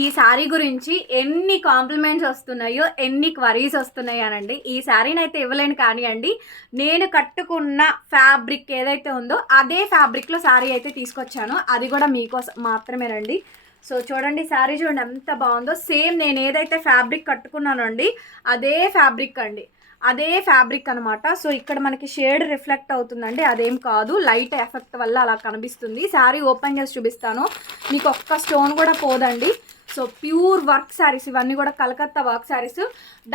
ఈ శారీ గురించి ఎన్ని కాంప్లిమెంట్స్ వస్తున్నాయో ఎన్ని క్వరీస్ వస్తున్నాయనండి. ఈ శారీని అయితే ఇవ్వలేను కానివ్వండి నేను కట్టుకున్న ఫ్యాబ్రిక్ ఏదైతే ఉందో అదే ఫ్యాబ్రిక్లో శారీ అయితే తీసుకొచ్చాను. అది కూడా మీకోసం మాత్రమేనండి. సో చూడండి శారీ చూడండి ఎంత బాగుందో. సేమ్ నేను ఏదైతే ఫ్యాబ్రిక్ కట్టుకున్నానో అండి అదే ఫ్యాబ్రిక్ అండి. అదే ఫ్యాబ్రిక్ అనమాట సో ఇక్కడ మనకి షేడ్ రిఫ్లెక్ట్ అవుతుందండి. అదేం కాదు. లైట్ ఎఫెక్ట్ వల్ల అలా కనిపిస్తుంది. శారీ ఓపెన్ చేసి చూపిస్తాను. మీకు ఒక్క స్టోన్ కూడా పోదండి. సో ప్యూర్ వర్క్ శారీస్ ఇవన్నీ కూడా కలకత్తా వర్క్ శారీస్.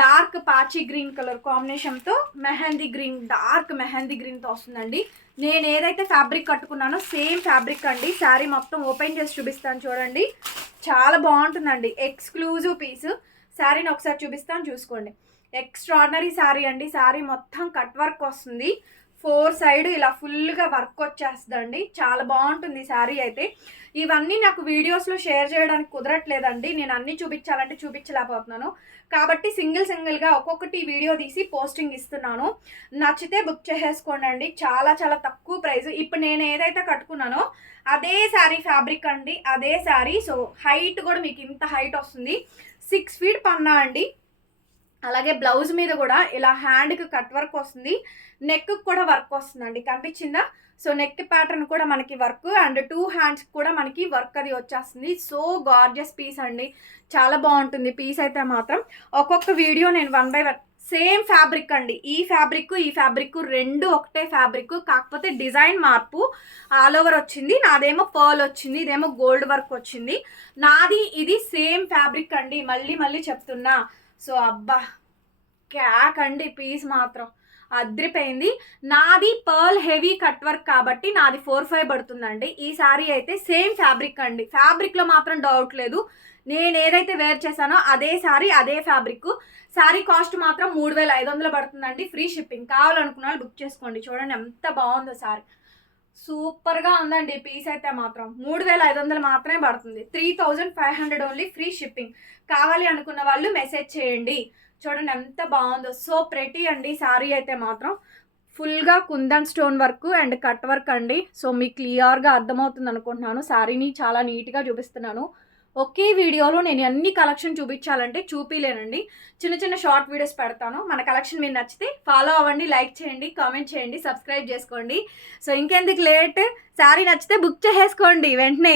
డార్క్ పాచి గ్రీన్ కలర్ కాంబినేషన్తో మెహందీ గ్రీన్ డార్క్ మెహందీ గ్రీన్తో వస్తుందండి. నేను ఏదైతే ఫ్యాబ్రిక్ కట్టుకున్నానో సేమ్ ఫ్యాబ్రిక్ అండి. శారీ మొత్తం ఓపెన్ చేసి చూపిస్తాను చూడండి. చాలా బాగుంటుందండి. ఎక్స్క్లూజివ్ పీస్ శారీని ఒకసారి చూపిస్తాను చూసుకోండి. ఎక్స్ట్రాడినరీ శారీ అండి. శారీ మొత్తం కట్ వర్క్ వస్తుంది. ఫోర్ సైడ్ ఇలా ఫుల్గా వర్క్ వచ్చేస్తుందండి. చాలా బాగుంటుంది శారీ అయితే. ఇవన్నీ నాకు వీడియోస్లో షేర్ చేయడానికి కుదరట్లేదండి. నేను అన్నీ చూపించాలంటే చూపించలేకపోతున్నాను. కాబట్టి సింగిల్ సింగిల్గా ఒక్కొక్కటి వీడియో తీసి పోస్టింగ్ ఇస్తున్నాను. నచ్చితే బుక్ చేసేసుకోండి చాలా చాలా తక్కువ ప్రైస్. ఇప్పుడు నేను ఏదైతే కట్టుకున్నానో అదే శారీ ఫ్యాబ్రిక్ అండి. అదే శారీ. సో హైట్ కూడా మీకు ఇంత హైట్ వస్తుంది. సిక్స్ ఫీట్ పన్నా అండి. అలాగే బ్లౌజ్ మీద కూడా ఇలా హ్యాండ్కి కట్ వర్క్ వస్తుంది. నెక్ కూడా వర్క్ వస్తుందండి. కనిపించిందా? సో నెక్ ప్యాటర్న్ కూడా మనకి వర్క్ అండ్ టూ హ్యాండ్స్ కూడా మనకి వర్క్ అది వచ్చేస్తుంది. సో గార్జియస్ పీస్ అండి. చాలా బాగుంటుంది. పీస్ అయితే మాత్రం ఒక్కొక్క వీడియో నేను one by one same fabric అండి. ఈ ఫ్యాబ్రిక్ ఈ ఫ్యాబ్రిక్ రెండు ఒకటే ఫ్యాబ్రిక్ కాకపోతే డిజైన్ మార్పు ఆల్ ఓవర్ వచ్చింది. నాదేమో పర్ల్ వచ్చింది ఇదేమో గోల్డ్ వర్క్ వచ్చింది. నాది ఇది సేమ్ ఫ్యాబ్రిక్ అండి. మళ్ళీ మళ్ళీ చెప్తున్నా. సో అబ్బా క్యాక్ అండి పీస్ మాత్రం. అద్రిపోయింది. నాది పర్ల్ హెవీ కట్ వర్క్ కాబట్టి నాది ఫోర్ ఫైవ్ పడుతుందండి. ఈ శారీ అయితే సేమ్ ఫ్యాబ్రిక్ అండి. ఫ్యాబ్రిక్లో మాత్రం డౌట్ లేదు. నేను ఏదైతే వేర్ చేశానో అదే శారీ అదే ఫ్యాబ్రిక్ శారీ కాస్ట్ మాత్రం మూడు వేల ఐదు వందలు పడుతుందండి. ఫ్రీ షిప్పింగ్ కావాలనుకున్న వాళ్ళు బుక్ చేసుకోండి. చూడండి ఎంత బాగుందో శారీ సూపర్గా ఉందండి పీస్ అయితే మాత్రం. మూడు వేల ఐదు వందలు మాత్రమే పడుతుంది. Three thousand five hundred only free shipping కావాలి అనుకున్న వాళ్ళు మెసేజ్ చేయండి. చూడండి ఎంత బాగుందో. సో ప్రెటీ అండి శారీ అయితే మాత్రం. ఫుల్గా kundan stone work and cut work అండి. సో మీకు క్లియర్గా అర్థమవుతుంది అనుకుంటున్నాను. శారీని చాలా నీట్గా చూపిస్తున్నాను. ఒకే వీడియోలో నేను అన్ని కలెక్షన్ చూపించాలంటే చూపిలేనండి. చిన్న చిన్న షార్ట్ వీడియోస్ పెడతాను. మన కలెక్షన్ మీరు నచ్చితే ఫాలో అవ్వండి లైక్ చేయండి కామెంట్ చేయండి సబ్స్క్రైబ్ చేసుకోండి. సో ఇంకెందుకు లేట్? శారీ నచ్చితే బుక్ చేసేసుకోండి వెంటనే.